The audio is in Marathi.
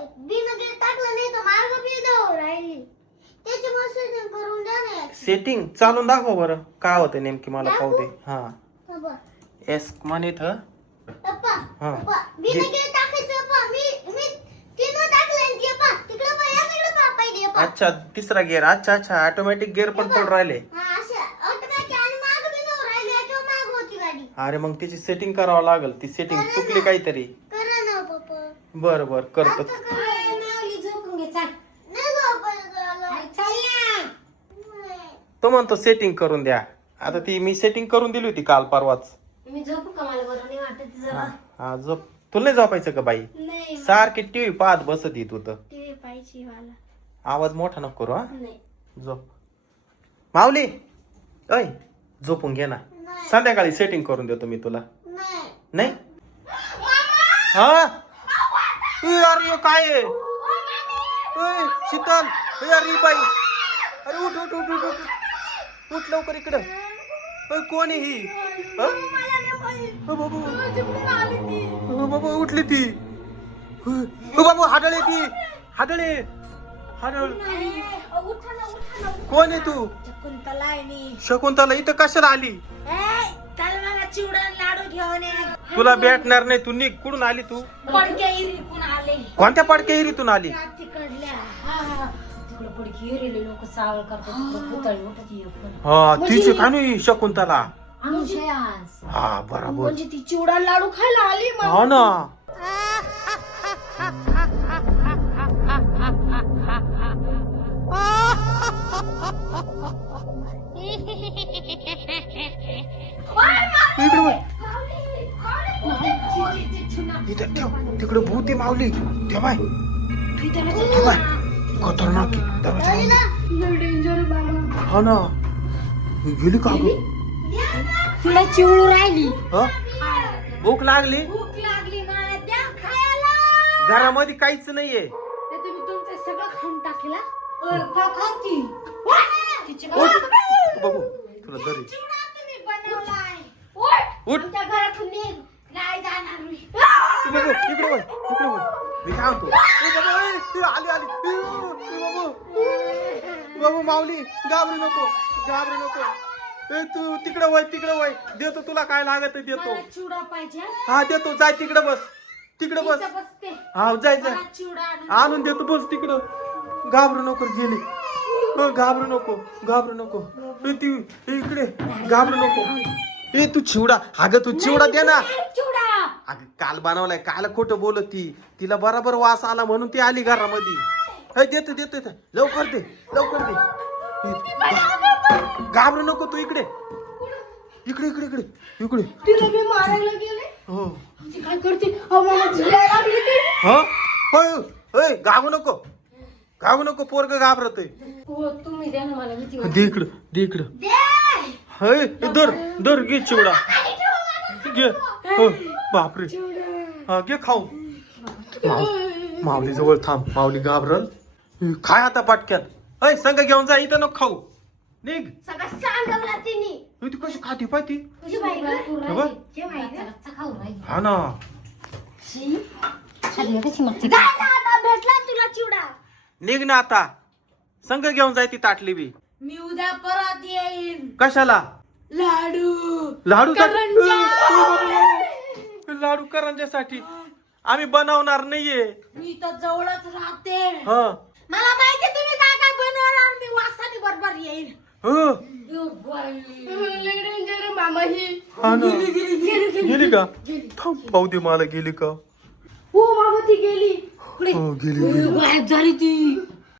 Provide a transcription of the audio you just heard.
टाकलं नाही तर मार्ग करून द्या ना. सेटिंग चालून दाखव बरं काय होतं नेमकी मला पाहू दे हा बाबा, एस म्हणे इथं पप्पा, हा. पप्पा, बिन जे- गेट टाकायचं पप्पा. मी मी तिनं टाकलं आणि ते पहा, तिकडं पहा, या side ला पहा पहिले, पहा. अच्छा तिसरा गिअर अच्छा अच्छा ऑटोमॅटिक गिअर पण पडून राहिले हा, असं automatic आणि मागं बी जाऊ राहिली, याच्यावर मागं होती गाडी. अरे मग तिची सेटिंग करावं लागेल ती सेटिंग चुकली काहीतरी. बर बर करतो. तो म्हणतो सेटिंग करून द्या. आता ती मी सेटिंग करून दिली होती काल परवाच. हा हा झोप. तुला नाही झोपायचं का बाई? सारखी टीव्ही पाहत बसत टीव्ही पाहिजे मला. आवाज मोठा नको करू हा. नाही. झोप. माऊली! ऐ झोपून घे ना. संध्याकाळी सेटिंग करून देतो मी तुला. नाही. हा? अरे हे काय शीतल अरे ही बाई. अरे उठ उठ उठ उठ उठ. उठ लवकर इकडं. ए, कोण आहे ही? हा? बाबू. बाबू उठली ती. अ, बाबू हाडळे ती. हाडळे हाडळ कोण आहे तू? शकुंतला इथं कशाला आली? तुला भेटणार नाही तू निघ. कुठून आली तू? आले. कोणत्या पडक्या एरीतून आली? तिकडल्या. हा तिकडे पडकी इरेले लोक सावळ करतात. तिकडे पुतळी उठत. हा तिचे काय नाही शकुंतला अनुशयास हा बरोबर. म्हणजे ती चिवडा लाडू खायला आली मग. हा ना. ठेव. तिकडे भूती मावली ठेव बाय. ठेव बाय. खतरनाक. हा ना. गेली का ग तुला चिवडू राहिली. हा? भूक लागली? भूक लागली मला. द्या खायला. घरामध्ये काहीच नाहीये. नाही तुम्ही तुमचं सगळं खाऊन टाकला का. खाती तिची उठ. बाबू तुला दरी बनवलाय. उठ. उठ. आमच्या घरातून निघ. नाही जाणार मी. इकडे वळ इकडे वळ मी काय म्हणतो? ए बाबू ए, ए, आली आली. ए, ए, बाबू बाबू माऊली घाबरू नको घाबरू नको. ए तू तिकडे वय तिकडे वय. देतो तुला काय लागत देतो. मला चिवडा पाहिजे हा? देतो. जाय तिकडे बस. तिकडे बस. इथं बसते. हा जाय जाय. मला चिवडा आणून आणून देतो बस तिकडं. घाबरू नको गेली. अ, घाबरू नको घाबरू नको. ए, ती ए, इकडे घाबरू नको. ए तू चिवडा. अगं तू चिवडा दे ना. अगं काल बनवलाय. काल खोटं बोलत ती. तिला बराबर वास आला म्हणून ती आली घरामध्ये. हे देतो देतो. लवकर दे. लवकर दे. घाबरू नको तू इकडे. इकडे इकडे इकडे. इकडे. हो. हा? होय होय. घाबरू नको. घाबरू नको पोरग घाबरतोय. हो दे इकडं दे इकडं. हय दर दर घे चिवडा. घे. हो, बापरे. हा घे खाऊ माऊली जवळ थांब. माऊली घाबरल. काय आता पाटक्यात. अय संग घेऊन जा इथं नको खाऊ. निघ. ती कशी खाती पाय ती? तुझी बाई गं? हे ना. निघ ना आता. संग घेऊन जाय ती ताटली बी. मी उद्या परत येईन. कशाला? लाडू. लाडू लाडू करंजासाठी आम्ही बनवणार नाहीये. मी तर जवळच राहते. हा. मला माहिती तुम्ही काय काय बनवणार मी वासाने बरोबर येईन. हो. डेंजर मामा ही. हा ना. गेली का? थांब पाहू दे मला गेली का? हो मामा ती गेली. हो गेली गेली. गायब झाली ती.